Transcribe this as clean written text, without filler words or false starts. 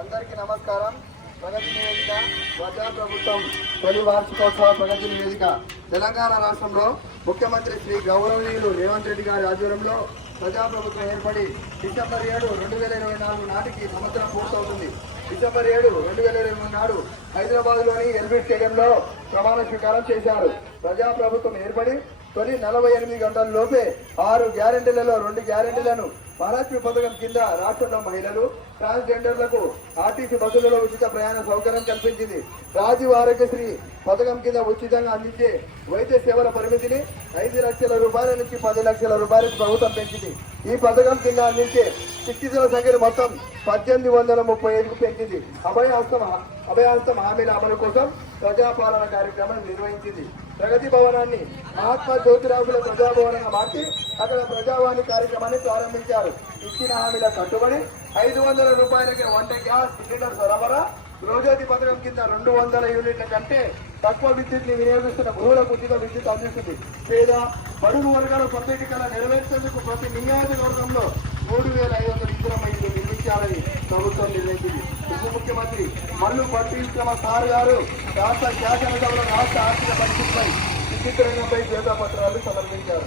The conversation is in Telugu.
అందరికీ నమస్కారం. ప్రగతి నివేదిక ప్రజాప్రభుత్వం తొలి వార్షికోత్సవ ప్రగతి నివేదిక తెలంగాణ రాష్ట్రంలో ముఖ్యమంత్రి శ్రీ గౌరవనీయులు రేవంత్ రెడ్డి గారి ఆధ్వర్యంలో ప్రజాప్రభుత్వం ఏర్పడి డిసెంబర్ 7, 2024 నాటికి సంవత్సరం పూర్తవుతుంది. డిసెంబర్ 7, 2023 నాడు హైదరాబాద్లోని ఎల్బీ స్టేడియంలో ప్రమాణ స్వీకారం చేశారు. ప్రజాప్రభుత్వం ఏర్పడి తొలి 48 గంటల లోపే 6 గ్యారెంటీలలో 2 గ్యారెంటీలను మహాలక్ష్మి పథకం కింద రాష్ట్రంలో మహిళలు, ట్రాన్స్జెండర్లకు ఆర్టీసీ బస్సులలో ఉచిత ప్రయాణ సౌకర్యం కల్పించింది. రాజీవ్ ఆరోగ్యశ్రీ పథకం కింద ఉచితంగా అందించే వైద్య సేవల పరిమితిని 5 లక్షల రూపాయల నుంచి 10 లక్షల రూపాయలకు ప్రభుత్వం పెంచింది. ఈ పథకం కింద అందించే చికిత్సల సంఖ్యను మొత్తం 1835కు పెంచింది. అభయహస్తం హామీల అమలు కోసం ప్రజాపాలన కార్యక్రమాన్ని నిర్వహించింది. ప్రగతి భవనాన్ని మహాత్మా జ్యోతిరావుల ప్రజాభవనంగా మార్చి అక్కడ ప్రజావాణి కార్యక్రమాన్ని ప్రారంభించారు. ఇచ్చిన హామీల కట్టుబడి 500 రూపాయలకే వంట గ్యాస్ సిలిండర్ సరఫరా, గృహజ్యోతి పథకం కింద 200 యూనిట్ల కంటే తక్కువ విద్యుత్ ని వినియోగిస్తున్న గృహులకు ఉచిత విద్యుత్ అందిస్తుంది. పేద బడుగు వర్గాల సంపేటికల నెరవేర్చేందుకు ప్రతి నియోజకవర్గంలో 3500 ఇందిరమ్మ ఇల్లు నిర్మించాలని ప్రభుత్వం నిర్ణయించింది. ఉప ముఖ్యమంత్రి మల్లు భట్టి విక్రమ సార్ గారు రాష్ట్ర శాసనసభలో రాష్ట్ర ఆర్థిక పరిస్థితిపై విచిత్రంగా శ్వేతపత్రాలు సమర్పించారు.